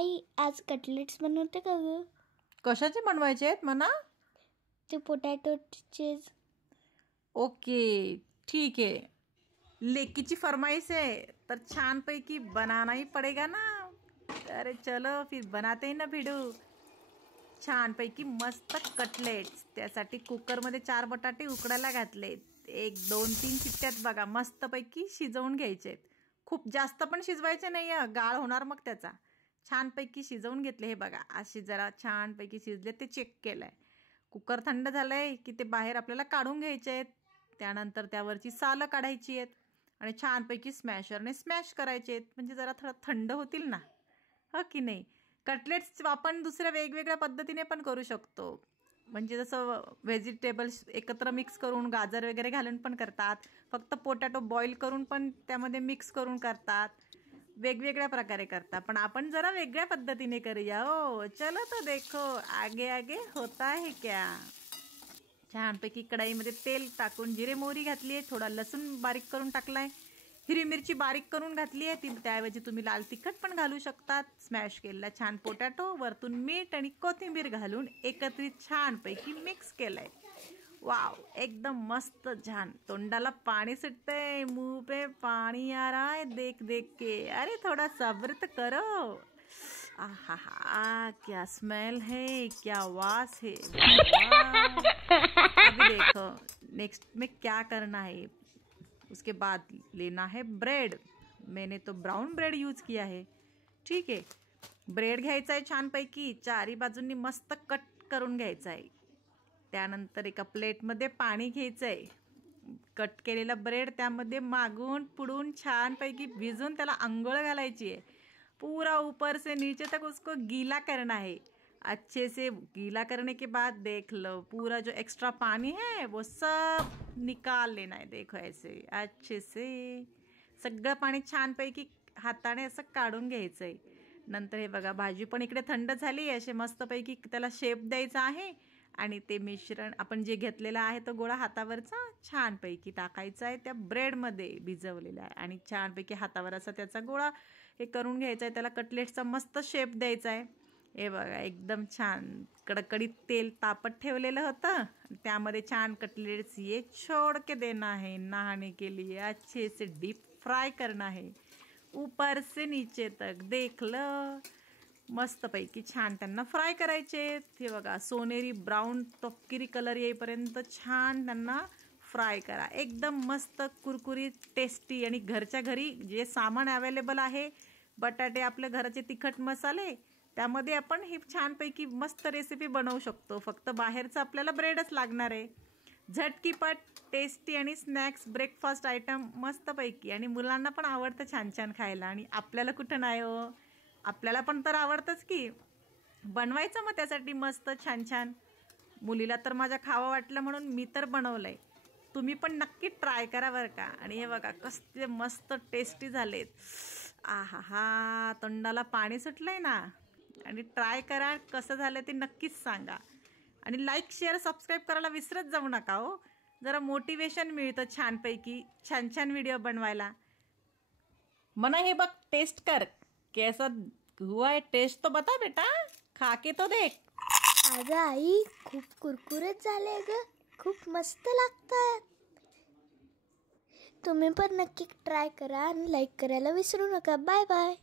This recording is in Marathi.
आई आज कटलेट्स बनवते का ग? कशाचे बनवायचे आहेत म्हणा? ते पोटॅटोचे. ओके ठीक आहे. लेकीची फरमाइश है तर छानपैकी बनाना ही पडेगा ना. अरे चलो फिर बनाते हैं ना भिडू. छानपैकी मस्त कटलेट्स. त्यासाठी कुकरमध्ये 4 बटाटे उकडायला घातलेत. 1 2 3 शिट्ट्यात बघा मस्तपैकी शिजवून घ्यायचे. खूप जास्त पण शिजवायचे नाही, गाळ होणार मग त्याचा. छानपैकी शिजवून घेतले. हे बघा अशी जरा छानपैकी शिजले ते चेक केलंय. कुकर थंड झालंय की ते बाहेर आपल्याला काढून घ्यायचे आहेत. त्यानंतर त्यावरची सालं काढायची आहेत आणि छानपैकी स्मॅशरने स्मॅश करायचे आहेत, म्हणजे जरा थोडं थंड होतील ना, हो की नाही. कटलेट्स आपण दुसऱ्या वेगवेगळ्या पद्धतीने पण करू शकतो. म्हणजे जसं व्हेजिटेबल्स एकत्र मिक्स करून गाजर वगैरे घालून पण करतात. फक्त पोटॅटो बॉईल करून पण त्यामध्ये मिक्स करून करतात. वेगवेगळ्या प्रकारे करतात. पण आपण जरा वेगळ्या पद्धतीने करूया. ओ चलो तो देखो आगे आगे होता है क्या. छानपैकी कढईमध्ये तेल टाकून जिरे मोहरी घातली आहे. थोडा लसूण बारीक करून टाकलाय. हिरवी मिरची बारीक करून घातली आहे. त्याऐवजी तुम्ही लाल तिखट पण घालू शकतात. स्मॅश केलेला छान पोटॅटो वरतून मीठ आणि कोथिंबीर घालून एकत्रित छानपैकी मिक्स केलंय. वाव एकदम मस्त छान. तोंडाला पाणी सुटतंय, मुंह पे पानी आ रहा है देख देख के. अरे थोड़ा सब्र तो करो. आहा क्या स्मेल है, क्या वास है. अभी देखो नेक्स्ट में क्या करना है. उसके बाद लेना है ब्रेड. मैंने तो ब्राउन ब्रेड यूज किया है. ठीक आहे. ब्रेड घ्यायचा आहे छानपैकी, चारी बाजूंनी मस्त कट करून घ्यायचा आहे. त्यानंतर एका प्लेटमध्ये पाणी घ्यायचं आहे. कट केलेला ब्रेड त्यामध्ये मागून पुढून छानपैकी भिजून त्याला अंघोळ घालायची आहे. पूरा ऊपर से नीचे तक उसको गीला करना है. अच्छे से गीला करने के बाद देख लो पूरा जो एक्स्ट्रा पानी है वो सब निकाल लेना है. देखो ऐसे अच्छे से सगळं पाणी छानपैकी हाताने असं काढून घ्यायचं आहे. नंतर हे बघा भाजी पण इकडे थंड झाली. असे मस्तपैकी त्याला शेप द्यायचा आहे आणि ते मिश्रण आपण जे घेतलेलं आहे तो गोळा हातावरचा छानपैकी टाकायचा आहे त्या ब्रेडमध्ये भिजवलेला आहे आणि छानपैकी हातावर असा त्याचा गोळा हे करून घ्यायचा आहे. त्याला कटलेटचा मस्त शेप द्यायचा आहे. हे बघा एकदम छान कडकडीत तेल तापत ठेवलेलं होतं. त्यामध्ये छान कटलेट्स ये छोड़ के देना है नहाने के लिए. अच्छे से डीप फ्राय करना है ऊपर से नीचे तक. देख लो मस्तपैकी छान त्यांना फ्राय करायचे. हे बघा सोनेरी ब्राऊन तपकिरी कलर येईपर्यंत छान त्यांना फ्राय करा. एकदम मस्त कुरकुरीत टेस्टी आणि घरच्या घरी जे सामान अवेलेबल आहे, बटाटे आपले घराचे तिखट मसाले, त्यामध्ये आपण ही छानपैकी मस्त रेसिपी बनवू शकतो. फक्त बाहेरचं आपल्याला ब्रेडच लागणार आहे. झटकीपट टेस्टी आणि स्नॅक्स ब्रेकफास्ट आयटम मस्तपैकी. आणि मुलांना पण आवडतं छान छान खायला. आणि आपल्याला कुठं नाही हो, आपल्याला पण तर आवडतंच की. बनवायचं मग त्यासाठी मस्त छान छान. मुलीला तर माझ्या खावं वाटलं म्हणून मी तर बनवलंय. तुम्ही पण नक्की ट्राय करा बरं का. आणि हे बघा कसले मस्त टेस्टी झालेत. आहा तोंडाला पाणी सुटलंय ना. आणि ट्राय करा, कसं झालं ते नक्कीच सांगा. आणि लाईक शेअर सबस्क्राईब करायला विसरत जाऊ नका हो. जरा मोटिवेशन मिळतं छानपैकी छान छान व्हिडिओ बनवायला. मना हे बघ टेस्ट कर, कैसा हुआ है टेस्ट तो बता बेटा, खा के तो देख. अगं आई खूप कुरकुरीत झाले ग, खूप मस्त लागतात. तुम्ही पण नक्की ट्राय करा आणि लाईक करायला विसरू नका. Bye bye.